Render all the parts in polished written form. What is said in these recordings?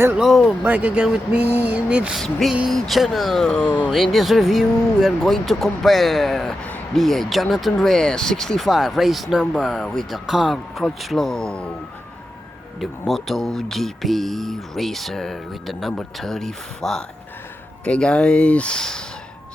Hello, back again with me in its me channel. In this review, we are going to compare the Jonathan Rea 65 race number with the Carl Crutchlow, the MotoGP racer with the number 35. Okay, guys.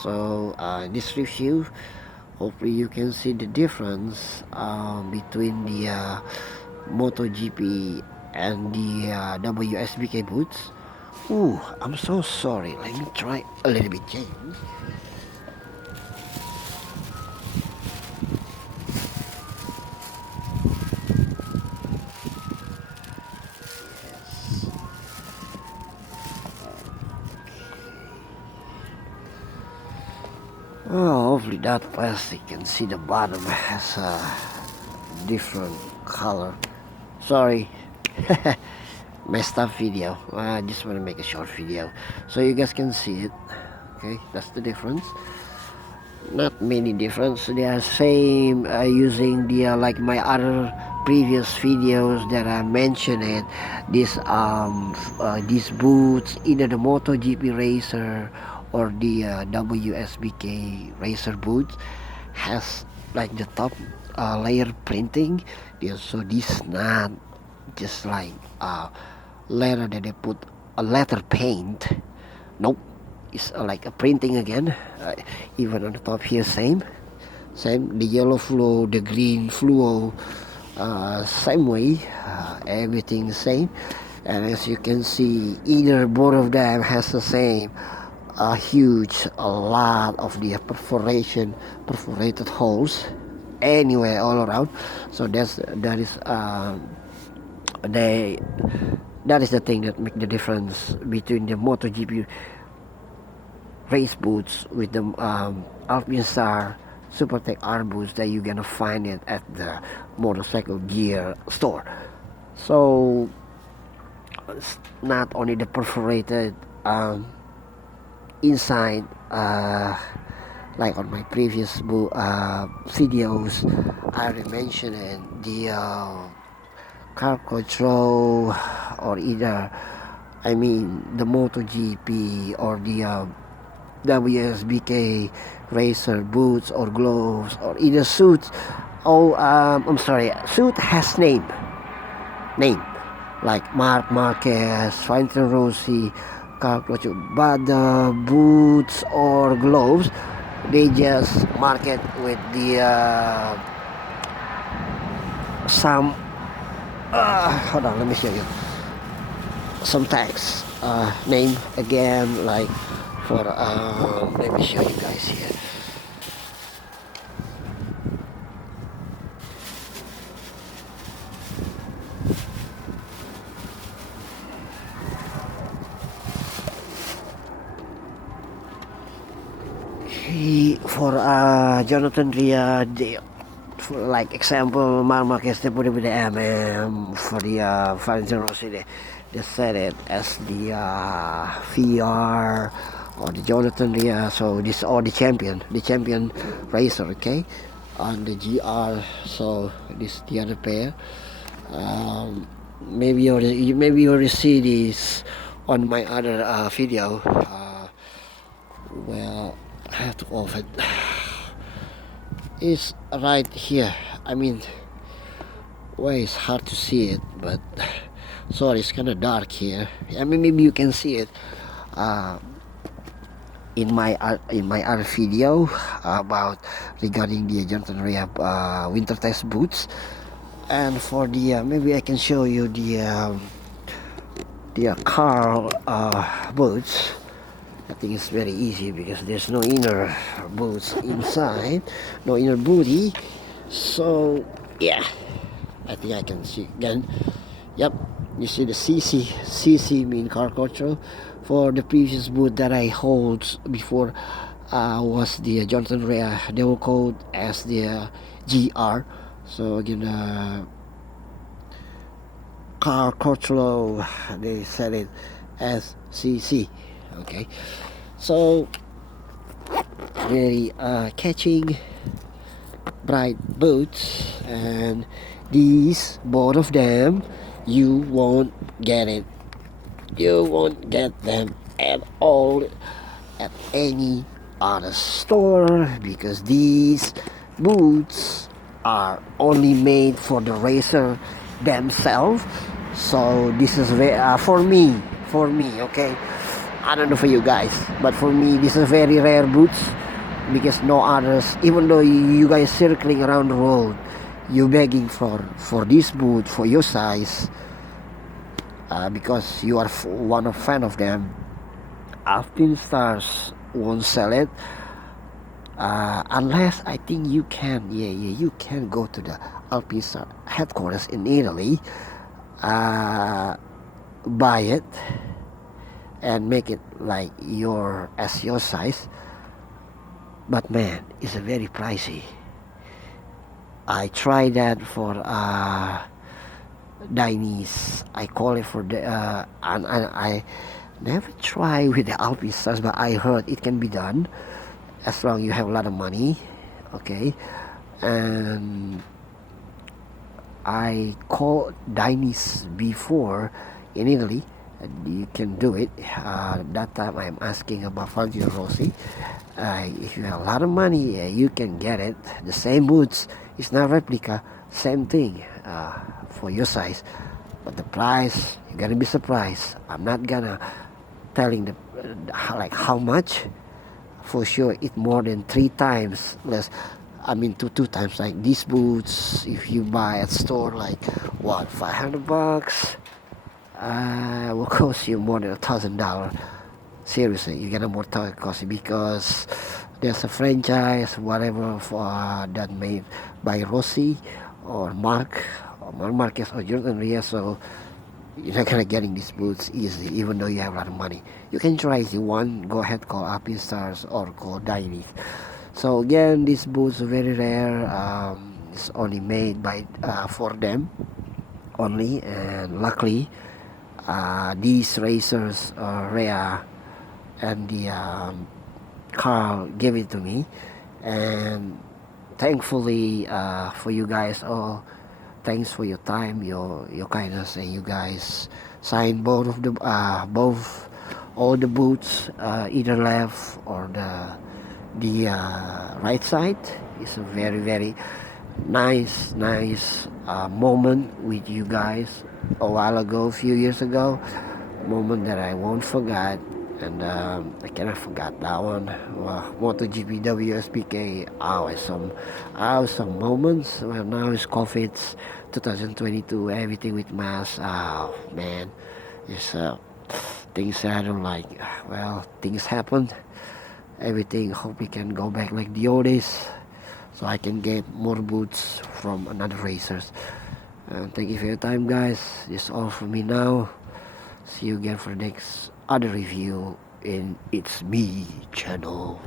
So in this review, hopefully you can see the difference between the MotoGP and the WSBK boots. Ooh, I'm so sorry. Let me try a little bit change. Yes. Oh, hopefully that plastic can see the bottom has a different color. Sorry. Messed up video. I just want to make a short video so you guys can see it. Okay, that's the difference. Not many difference. They are same using the like my other previous videos that I mentioned it. These boots, either the MotoGP racer or the WSBK racer boots, has like the top layer printing. Yeah, so this not just like letter that they put a letter paint. Nope, it's like a printing again. Even on the top here, same the yellow fluo, the green fluo, same way, everything the same. And as you can see, either both of them has the same a lot of the perforated holes anywhere all around. So that is the thing that make the difference between the MotoGP race boots with the Alpinestars Supertech R boots that you're gonna find it at the motorcycle gear store. So it's not only the perforated inside, like on my previous videos, I already mentioned it, the car control, or either the MotoGP or the WSBK racer boots or gloves or either suits. I'm sorry, suit has name like Marc Marquez, Valentino Rossi, Carl Crutchlow, but the boots or gloves, they just mark it with the some hold on, let me show you some tags, name again, like for let me show you guys here. For Jonathan Rea, for like example, Marc Marquez, they put it with the MM. For the Valentino Rossi, they set it as the VR, or the Jonathan Rea. So this all the champion racer, okay, on the GR. So this the other pair. Maybe you already see this on my other video. Well, I have to off it. It's right here. Well, it's hard to see it, but sorry, it's kind of dark here. Maybe you can see it in my other video about regarding the Jonathan Rea winter test boots. And for the maybe I can show you the Carl boots. I think it's very easy because there's no inner boots inside, no inner booty. So yeah, I think I can see again. Yep, you see the CC mean car control. For the previous boot that I hold before was the Jonathan Rea, they will code as the GR. So again, car control, they set it as CC. Okay, so very catching bright boots, and these both of them you won't get it You won't get them at all at any other store, because these boots are only made for the racer themselves. So this is for me, okay. I don't know for you guys, but for me this is very rare boots, because no others, even though you guys circling around the world, you begging for this boot for your size, because you are one of fan of them. Alpinestars won't sell it, unless I think you can, you can go to the Alpinestar headquarters in Italy, uh, buy it and make it like your size. But man, it's a very pricey. I tried that for Chinese. I call it for the and I never try with the Alpinestars, but I heard it can be done as long you have a lot of money, okay. And I called Chinese before in Italy. You can do it. That time I'm asking about Fangio Rossi. If you have a lot of money, you can get it. The same boots, it's not replica, same thing, for your size. But the price, you're gonna be surprised. I'm not gonna telling the like how much. For sure, it's more than 3 times less. I mean, two times like these boots. If you buy at store, like what, $500, will cost you more than $1,000. Seriously, you're gonna more cost you, because there's a franchise, whatever, for that made by Rossi or Marquez or Jordan Reyes. So you're not gonna getting these boots easily, even though you have a lot of money. You can try if you want. Go ahead, call Alpinestars or call Dynix. So again, these boots are very rare. It's only made by for them only, and luckily, these racers are rare, and the Carl gave it to me, and thankfully, for you guys all, thanks for your time, your kindness, and you guys signed both all the boots, either left or the right side. It's a very nice moment with you guys a while ago, a few years ago. Moment that I won't forget, and I cannot forget that one. MotoGP WSBK. Some moments. Well, now it's COVID's 2022. Everything with mask. Oh man, it's things that I don't like. Well, things happen. Everything. Hope we can go back like the old days, so I can get more boots from another racers. Thank you for your time, guys. This is all from me now. See you again for the next other review in It's Me channel.